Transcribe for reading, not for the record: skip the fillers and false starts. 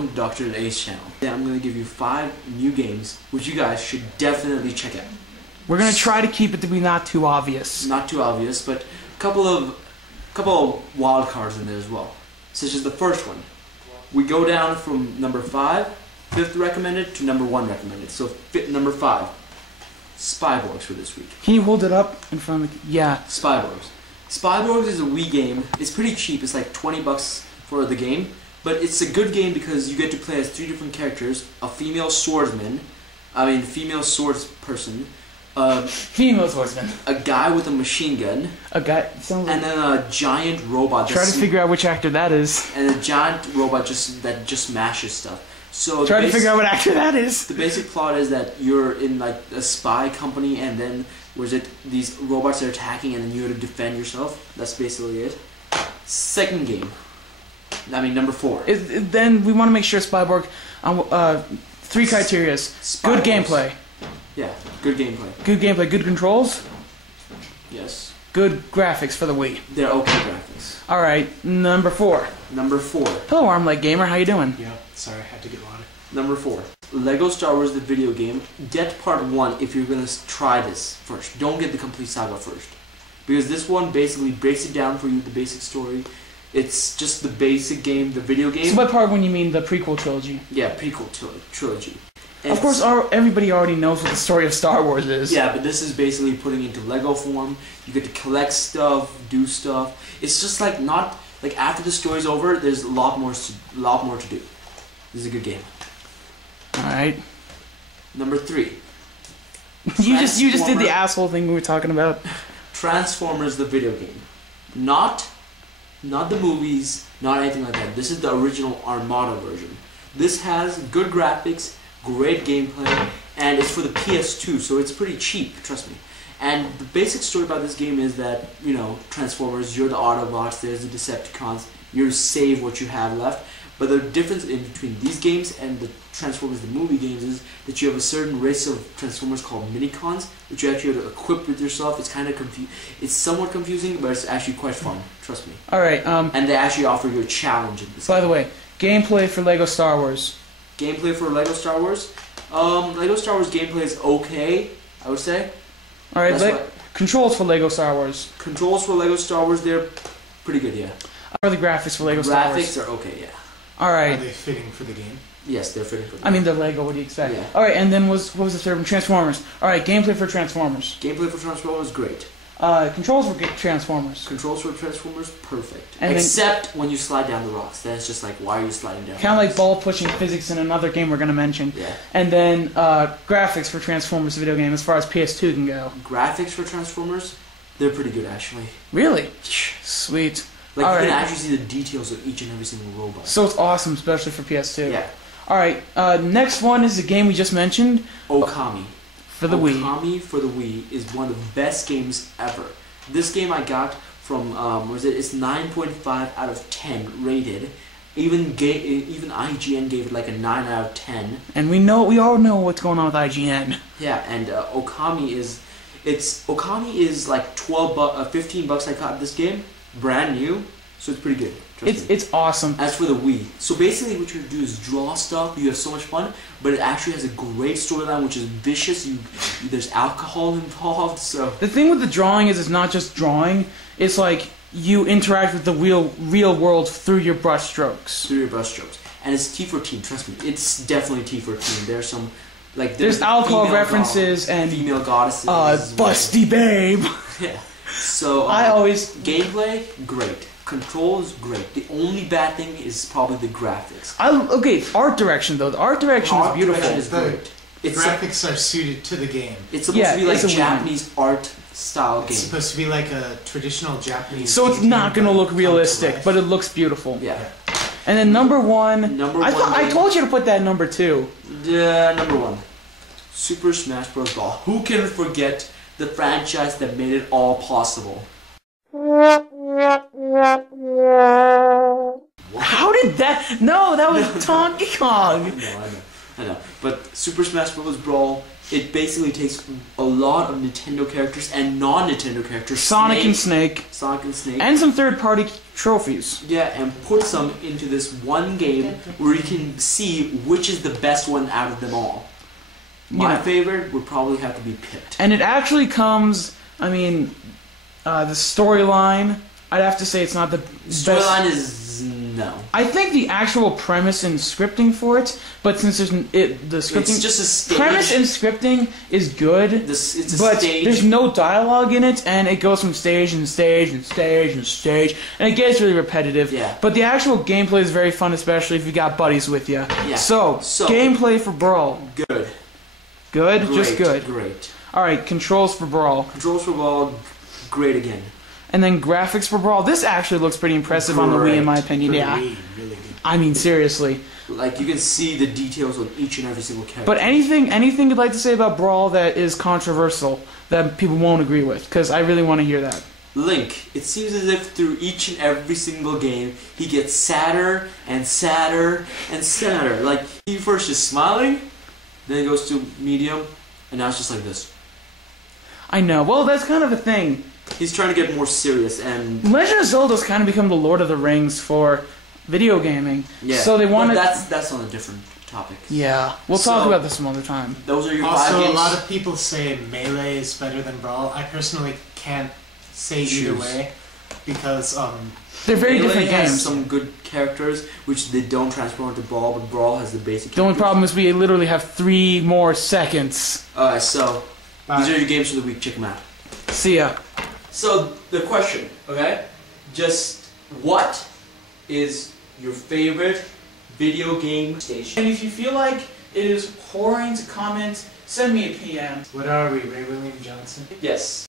welcome to Dr. A's channel. Today I'm going to give you 5 new games which you guys should definitely check out. We're going to try to keep it to be not too obvious. Not too obvious, but a couple of wild cards in there as well. Such as the first one. We go down from number 5, 5th recommended, to number 1 recommended. So number 5, Spyborgs for this week. Can you hold it up in front of me? Yeah. Spyborgs. Spyborgs is a Wii game. It's pretty cheap. It's like 20 bucks for the game. But it's a good game because you get to play as 3 different characters. A female swordsman. Female swords person. Female swordsman. A guy with a machine gun. A guy. Sounds like... And then a giant robot. Try to figure out which actor that is. And a giant robot that just smashes stuff. So try to figure out what actor that is. The basic plot is that you're in like a spy company, and then these robots are attacking, and then you have to defend yourself. That's basically it. Second game. Number 4. Then we want to make sure Spyborg. 3 criterias. Good gameplay. Yeah, good gameplay. Good gameplay. Good controls. Yes. Good graphics for the Wii. They're okay graphics. All right, number 4. Number 4. Hello, ArmLegGamer. How you doing? Yeah, sorry, I had to get louder. Number 4. Lego Star Wars the video game. Get part 1 if you're gonna try this first. Don't get the complete saga first, because this one basically breaks it down for you, the basic story. It's just the basic game, the video game. So by part 1 you mean the prequel trilogy? Yeah, prequel trilogy. And of course, everybody already knows what the story of Star Wars is. Yeah, but this is basically putting it into Lego form. You get to collect stuff, do stuff. It's just like not like after the story's over, there's a lot more to do. This is a good game. All right. Number 3. you just did the asshole thing we were talking about. Transformers the video game, not the movies, not anything like that. This is the original Armada version. This has good graphics, great gameplay, and it's for the PS2, so it's pretty cheap, trust me. And the basic story about this game is that, you know, Transformers, you're the Autobots, there's the Decepticons, you save what you have left. But the difference in between these games and the Transformers the movie games is that you have a certain race of Transformers called Minicons, which you actually have to equip with yourself. It's kind of it's somewhat confusing, but it's actually quite fun, trust me. Alright, and they actually offer you a challenge in this game. By the way, gameplay for Lego Star Wars. Gameplay for Lego Star Wars? Lego Star Wars gameplay is okay, I would say. Alright, controls for Lego Star Wars. Controls for Lego Star Wars, they're pretty good, yeah. How are the graphics for Lego Star Wars? Graphics are okay, yeah. Alright. Are they fitting for the game? Yes, they're fitting for the game. They're Lego, what do you expect? Yeah. Alright, and then what was the third one? Transformers. Alright, gameplay for Transformers. Gameplay for Transformers, great. Controls for Transformers. Controls for Transformers, perfect. And except when you slide down the rocks. Then it's just like, why are you sliding down? Kind of like ball pushing physics in another game we're going to mention. Yeah. And then graphics for Transformers video game as far as PS2 can go. Graphics for Transformers, they're pretty good actually. Really? Sweet. Like you can actually see the details of each and every single robot. So it's awesome, especially for PS2. Yeah. Alright, next one is the game we just mentioned. Okami. For the Wii. Okami for the Wii is one of the best games ever. This game I got from, it's 9.5 out of 10 rated. Even IGN gave it like a 9 out of 10. And we all know what's going on with IGN. Yeah, and Okami is like 15 bucks I got this game. Brand new, so it's pretty good. It's awesome. As for the Wii, so basically what you do is draw stuff. You have so much fun, but it actually has a great storyline, which is vicious. There's alcohol involved. So the thing with the drawing is it's not just drawing. It's like you interact with the real world through your brush strokes. And it's T14. Trust me, it's definitely T14. There's some there's alcohol references and female goddesses. Busty babe. Yeah. So gameplay great, controls great. The only bad thing is probably the graphics. Art direction though. The art direction is beautiful. Direction is great. Graphics are suited to the game. It's supposed to be like a Japanese art style game. It's supposed to be like a traditional Japanese. So it's not going to look realistic, but it looks beautiful. Yeah. And then number one. I told you to put that number 2. Yeah, number 1. Super Smash Bros. Brawl. Who can forget the franchise that made it all possible? How did that? No, that was Donkey Kong. I know. But Super Smash Bros. Brawl, it basically takes a lot of Nintendo characters and non-Nintendo characters, Sonic and Snake, and some third-party trophies. Yeah, and puts them into this one game where you can see which is the best one out of them all. My favorite would probably have to be Pit. And it actually comes, I mean, the storyline, I'd have to say it's not the best. Storyline is no. I think the actual premise and scripting for it, but since there's the scripting, it's just a stage. Premise and scripting is good, It's a but stage. there's no dialogue in it, and it goes from stage and stage and stage and stage, and it gets really repetitive. Yeah. But the actual gameplay is very fun, especially if you got buddies with you. Yeah. So gameplay for Brawl. Good. Good? Great, Just good. Great. Alright, controls for Brawl. Controls for Brawl, great again. And then graphics for Brawl. This actually looks pretty impressive on the Wii, in my opinion. Really good. I mean, seriously. Like, you can see the details on each and every single character. But anything you'd like to say about Brawl that is controversial, that people won't agree with? Because I really want to hear that. Link, it seems as if through each and every single game, he gets sadder and sadder and sadder. Like, he first is smiling, then he goes to medium, and now it's just like this. I know. Well, that's kind of a thing. He's trying to get more serious, and Legend of Zelda's kind of become the Lord of the Rings for video gaming. yeah. So they want to. That's on a different topic. Yeah, we'll talk about this some other time. Those are your Also, 5 games. a lot of people say Melee is better than Brawl. I personally can't say either way because they're very Melee different has games. some good characters which they don't transfer onto Brawl, but Brawl has the basic. The only problem is we literally have 3 more seconds. Alright, so Bye. these are your games for the week. Check them out. See ya. So the question, okay? Just what is your favorite video game station? And if you feel like it is pouring to comment, send me a PM. what are we, Ray William Johnson? Yes.